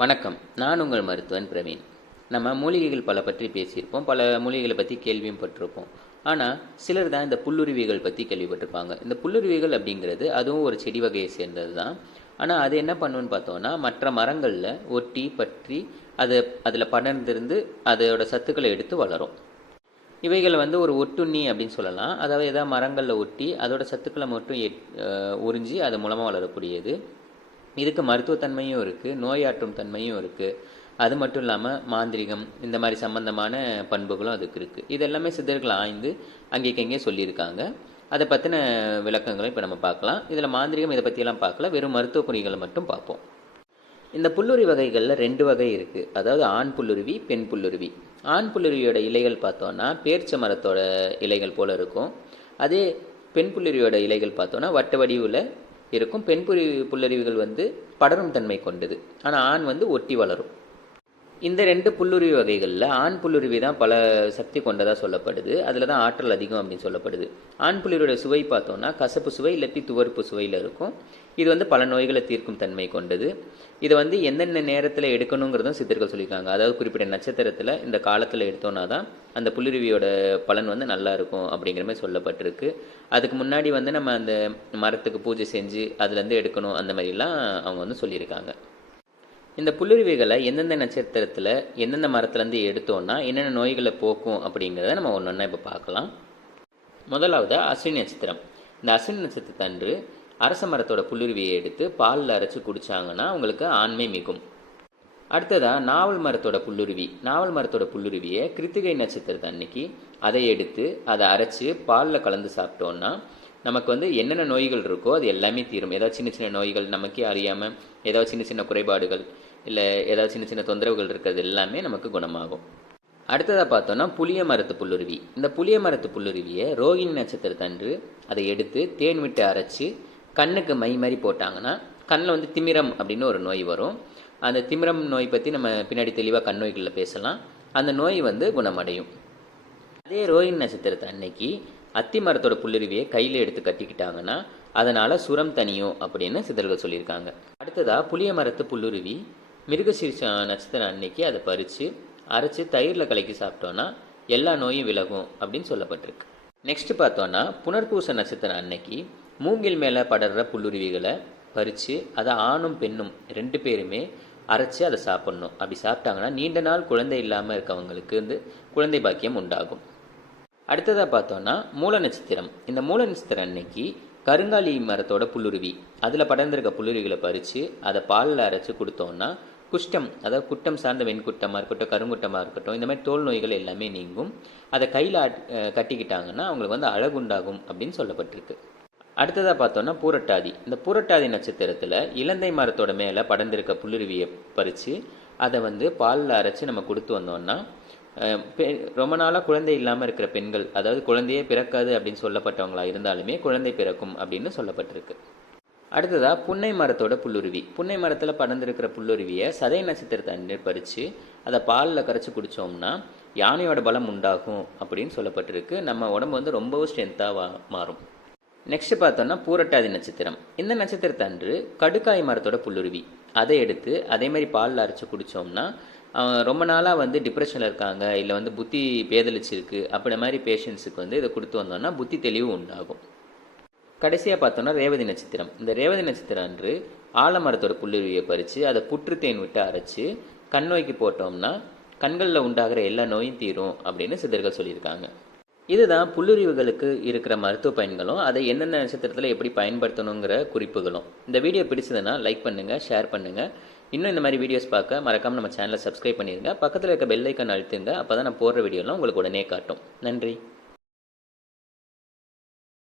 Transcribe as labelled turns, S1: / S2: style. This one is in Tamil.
S1: வணக்கம். நான் உங்கள் மருத்துவன் பிரவீன். நம்ம மூலிகைகள் பல பற்றி பேசியிருப்போம். பல மூலிகைகளை பற்றி கேள்வியும் பட்டிருப்போம். ஆனால் சிலர் தான் இந்த புல்லுருவிகள் பற்றி கேள்விப்பட்டிருப்பாங்க. இந்த புல்லுருவிகள் அப்படிங்கிறது அதுவும் ஒரு செடி வகையை சேர்ந்தது தான் ஆனால் அது என்ன பண்ணுன்னு பார்த்தோம்னா மற்ற மரங்களில் ஒட்டி பற்றி அது அதில் படர்ந்திருந்து அதோட சத்துக்களை எடுத்து வளரும். இவைகள் வந்து ஒரு ஒட்டுண்ணி அப்படின்னு சொல்லலாம். அதாவது ஏதாவது மரங்களில் ஒட்டி அதோட சத்துக்களை மட்டும் எட்- உறிஞ்சி அது மூலமாக வளரக்கூடியது. இதுக்கு மருத்துவத்தன்மையும் இருக்குது நோயாற்றும் தன்மையும் இருக்குது அது மட்டும் இல்லாமல் மாந்திரிகம் இந்த மாதிரி சம்பந்தமான பண்புகளும் அதுக்கு இருக்குது இது எல்லாமே சித்தர்கள் ஆய்ந்து அங்கேக்கு எங்கேயே சொல்லியிருக்காங்க. அதை பற்றின விளக்கங்களும் இப்போ நம்ம பார்க்கலாம். இதில் மாந்திரிகம் இதை பற்றியெல்லாம் பார்க்கல. வெறும் மருத்துவ குறிகளை மட்டும் பார்ப்போம். இந்த புல்லுருவி வகைகளில் ரெண்டு வகை இருக்குது அதாவது ஆண் புல்லுருவி பெண் புல்லுருவி. ஆண் புல்லுருவியோட இலைகள் பார்த்தோன்னா பேர்ச்ச மரத்தோட இலைகள் போல் இருக்கும். அதே பெண் புல்லுருவியோட இலைகள் பார்த்தோன்னா வட்ட வடிவில் இருக்கும். பெண் புரி புல்லறிவுகள் வந்து படரும் தன்மை கொண்டது. ஆனால் ஆண் வந்து ஒட்டி வளரும். இந்த ரெண்டு புல்லுருவி வகைகளில் ஆண் புல்லுருவி தான் பல சக்தி கொண்டதாக சொல்லப்படுது. அதில் தான் ஆற்றல் அதிகம் அப்படின்னு சொல்லப்படுது. ஆண் புல்லுருவியோட சுவை பார்த்தோம்னா கசப்பு சுவை இல்லாட்டி துவர்ப்பு சுவையில் இருக்கும். இது வந்து பல நோய்களை தீர்க்கும் தன்மை கொண்டது. இதை வந்து எந்தெந்த நேரத்தில் எடுக்கணுங்கிறதும் சித்தர்கள் சொல்லியிருக்காங்க. அதாவது குறிப்பிட்ட நட்சத்திரத்தில் இந்த காலத்தில் எடுத்தோன்னா தான் அந்த புல்லுருவியோட பலன் வந்து நல்லா இருக்கும் அப்படிங்கிற மாதிரி சொல்லப்பட்டிருக்கு. அதுக்கு முன்னாடி வந்து நம்ம அந்த மரத்துக்கு பூஜை செஞ்சு அதுலேருந்து எடுக்கணும் அந்த மாதிரிலாம் அவங்க வந்து சொல்லியிருக்காங்க. இந்த புல்லுருவிகளை எந்தெந்த நட்சத்திரத்தில் எந்தெந்த மரத்துலேருந்து எடுத்தோம்னா என்னென்ன நோய்களை போக்கும் அப்படிங்கிறத நம்ம ஒன்று ஒன்றா இப்போ பார்க்கலாம். முதலாவது அஸ்வினி நட்சத்திரம். இந்த அஸ்வினி நட்சத்திரத்தன்று அரச மரத்தோட புல்லுருவியை எடுத்து பாலில் அரைச்சி குடித்தாங்கன்னா உங்களுக்கு ஆண்மை மிகும். அடுத்ததாக நாவல் மரத்தோட புல்லுருவி. நாவல் மரத்தோட புல்லுருவியை கிருத்திகை நட்சத்திரத்தை அன்னைக்கு அதை எடுத்து அதை அரைச்சு பாலில் கலந்து சாப்பிட்டோன்னா நமக்கு வந்து என்னென்ன நோய்கள் இருக்கோ அது எல்லாமே தீரும். ஏதாவது சின்ன சின்ன நோய்கள் நமக்கே அறியாமல் ஏதாவது சின்ன சின்ன குறைபாடுகள் இல்லை ஏதாவது சின்ன சின்ன தொந்தரவுகள் இருக்கிறது எல்லாமே நமக்கு குணமாகும். அடுத்ததாக பார்த்தோன்னா புளிய மரத்து புல்லுருவி. இந்த புளிய மரத்து புல்லுருவியை ரோகிணி நட்சத்திரத்தன்று அதை எடுத்து தேன் விட்டு அரைச்சி கண்ணுக்கு மை மாதிரி போட்டாங்கன்னா கண்ணில் வந்து திமிரம் அப்படின்னு ஒரு நோய் வரும். அந்த திமிரம் நோய் பற்றி நம்ம பின்னாடி தெளிவாக கண் நோய்களில் பேசலாம். அந்த நோய் வந்து குணமடையும். அதே ரோஹிணி நட்சத்திரத்தை அன்னைக்கு அத்தி மரத்தோட புல்லுருவியை கையில் எடுத்து கட்டிக்கிட்டாங்கன்னா அதனால சுரம் தனியும் அப்படின்னு சித்தர்கள் சொல்லியிருக்காங்க. அடுத்ததா புளிய மரத்து புல்லுருவி மிருகசீர்ஷ நட்சத்திரம் அன்னைக்கு அதை பறித்து அரைச்சி தயிரில் கலக்கி சாப்பிட்டோன்னா எல்லா நோயும் விலகும் அப்படின்னு சொல்லப்பட்டிருக்கு. நெக்ஸ்ட் பார்த்தோன்னா புனர்பூச நட்சத்திரம் அன்னைக்கு மூங்கில் மேலே படர்ற புல்லுருவிகளை பறித்து அதை ஆணும் பெண்ணும் ரெண்டு பேருமே அரைச்சி அதை சாப்பிட்ணும். அப்படி சாப்பிட்டாங்கன்னா நீண்ட நாள் குழந்தை இல்லாமல் இருக்கவங்களுக்கு வந்து குழந்தை பாக்கியம் உண்டாகும். அடுத்ததாக பார்த்தோன்னா மூல நட்சத்திரம். இந்த மூல நட்சத்திரம் அன்னைக்கு கருங்காலி மரத்தோட புல்லுருவி. அதில் படர்ந்திருக்க புல்லுருவிகளை பறித்து அதை பாலில் அரைச்சு கொடுத்தோம்னா குஷ்டம் அதாவது குட்டம் சார்ந்த வெண்குட்டமாக இருக்கட்டும் கருங்குட்டமாக இருக்கட்டும் இந்த மாதிரி தோல் நோய்கள் எல்லாமே நீங்கும். அதை கையில் கட்டிக்கிட்டாங்கன்னா அவங்களுக்கு வந்து அழகுண்டாகும் அப்படின்னு சொல்லப்பட்டிருக்கு. அடுத்ததாக பார்த்தோன்னா பூரட்டாதி. இந்த பூரட்டாதி நட்சத்திரத்தில் இலந்தை மரத்தோட மேலே படர்ந்திருக்க புல்லுருவியை பறித்து அதை வந்து பாலில் அரைச்சி நம்ம கொடுத்து வந்தோம்னா பெ- ரொம்ப நாளாக குழந்தை இல்லாமல் இருக்கிற பெண்கள் அதாவது குழந்தையே பிறக்காது அப்படின்னு சொல்லப்பட்டவங்களா இருந்தாலுமே குழந்தை பிறக்கும் அப்படின்னு சொல்லப்பட்டிருக்கு. அடுத்ததாக புன்னை மரத்தோட புல்லுருவி. புன்னை மரத்தில் படர்ந்துருக்கிற புல்லுருவியை சதை நட்சத்திரத்தை அன்று பறித்து அதை பாலில் கரைச்சி குடித்தோம்னா யானையோட பலம் உண்டாகும் அப்படின்னு சொல்லப்பட்டிருக்கு. நம்ம உடம்பு வந்து ரொம்பவும் ஸ்ட்ரென்த்தாக மாறும். நெக்ஸ்ட் பார்த்தோம்னா பூரட்டாதி நட்சத்திரம். இந்த நட்சத்திரத்தை அன்று கடுக்காய் மரத்தோட புல்லுருவி. அதை எடுத்து அதே மாதிரி பாலில் அரைச்சி குடித்தோம்னா ரொம்ப நாளாக வந்து டிப்ரெஷனில் இருக்காங்க இல்லை வந்து புத்தி பேதலிச்சிருக்கு அப்படி மாதிரி பேஷண்ட்ஸுக்கு வந்து இதை கொடுத்து வந்தோம்னா புத்தி தெளிவு உண்டாகும். கடைசியாக பார்த்தோம்னா ரேவதி நட்சத்திரம். இந்த ரேவதி நட்சத்திரம் அன்று ஆலமரத்தோட புல்லுருவியை பறித்து அதை புற்று தேன் விட்டு அரைச்சி கண் நோய்க்கு போட்டோம்னா கண்களில் உண்டாகிற எல்லா நோயும் தீரும் அப்படின்னு சித்தர்கள் சொல்லியிருக்காங்க. இதுதான் புல்லுரிவுகளுக்கு இருக்கிற மருத்துவ பயன்களும் அதை என்னென்ன நட்சத்திரத்தில் எப்படி பயன்படுத்தணுங்கிற குறிப்புகளும். இந்த வீடியோ பிடிச்சதுன்னா லைக் பண்ணுங்கள் ஷேர் பண்ணுங்கள் இன்னும் இந்த மாதிரி வீடியோஸ் பார்க்க மறக்காமல் நம்ம சேனலை சப்ஸ்கிரைப் பண்ணிடுங்க பக்கத்தில் இருக்க பெல் ஐக்கன் அழுத்துங்க அப்போ தான் நான் போடுற வீடியோலாம் உங்களுக்கு உடனே காட்டும். நன்றி.